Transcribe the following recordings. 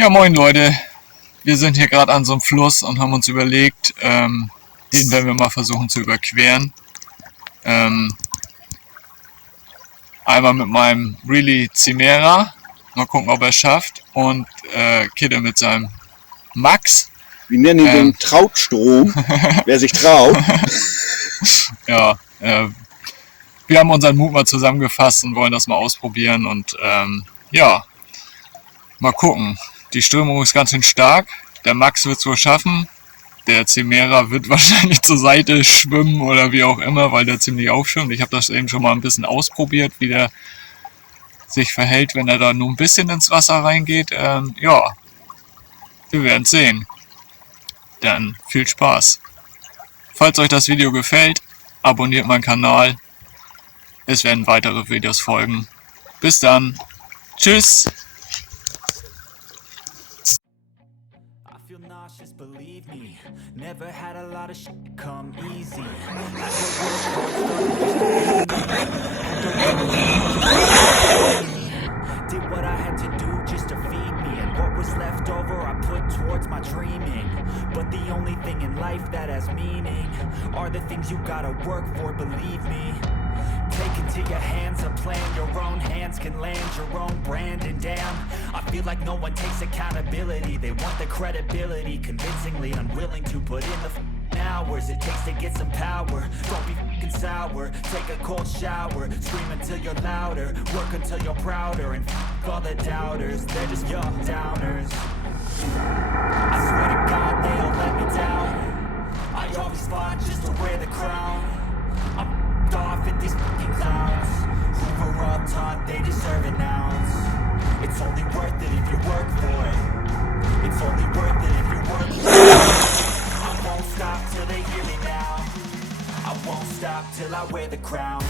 Ja, moin Leute, wir sind hier gerade an so einem Fluss und haben uns überlegt, den werden wir mal versuchen zu überqueren. Einmal mit meinem Really Chimera, mal gucken, ob er es schafft, und Kidde mit seinem Max. Wir nennen ihn den Trautstrom, wer sich traut. Ja, wir haben unseren Mut mal zusammengefasst und wollen das mal ausprobieren und ja, mal gucken. Die Strömung ist ganz schön stark, der Max wird es wohl schaffen, der Chimera wird wahrscheinlich zur Seite schwimmen oder wie auch immer, weil der ziemlich aufschwimmt. Ich habe das eben schon mal ein bisschen ausprobiert, wie der sich verhält, wenn er da nur ein bisschen ins Wasser reingeht. Ja, wir werden es sehen. Dann viel Spaß. Falls euch das Video gefällt, abonniert meinen Kanal. Es werden weitere Videos folgen. Bis dann. Tschüss. Believe me, never had a lot of shit come easy. Did what I had to do just to feed me, and what was left over I put towards my dreaming. But the only thing in life that has meaning are the things you gotta work for, believe me. Take into your hands a plan, your own hands can land your own brand. And damn, I feel like no one takes accountability. They want the credibility, convincingly unwilling to put in the hours it takes to get some power. Don't be fucking sour, take a cold shower, scream until you're louder, work until you're prouder, and all the doubters, they're just young downers. I swear to God they all let me down. I always fought just to wear the crown. I'm off at these fucking clowns who were all taught they deserve an ounce. It's only worth it if you work for it. It's only worth it if you work for it. I won't stop till they hear me now. I won't stop till I wear the crown.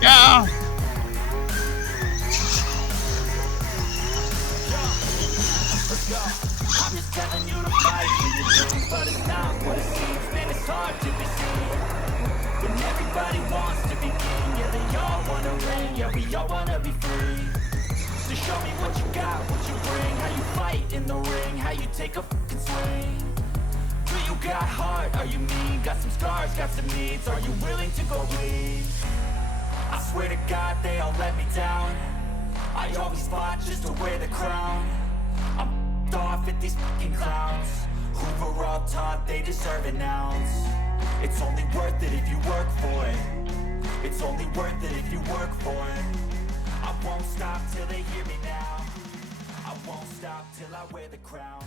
Ja. I'm just telling you to fight for your dreams, but it's not what it seems. Man, it's hard to be seen when everybody wants to be king. Yeah, they all wanna reign. Yeah, we all wanna be free. So show me what you got, what you bring, how you fight in the ring, how you take a fucking swing. Do you got heart? Are you mean? Got some scars, got some needs. Are you willing to go bleed? I swear to God they all let me down. I always fought just to wear the crown. I'm off at these fucking clowns who were all taught they deserve an ounce. It's only worth it if you work for it. It's only worth it if you work for it. I won't stop till they hear me now. I won't stop till I wear the crown.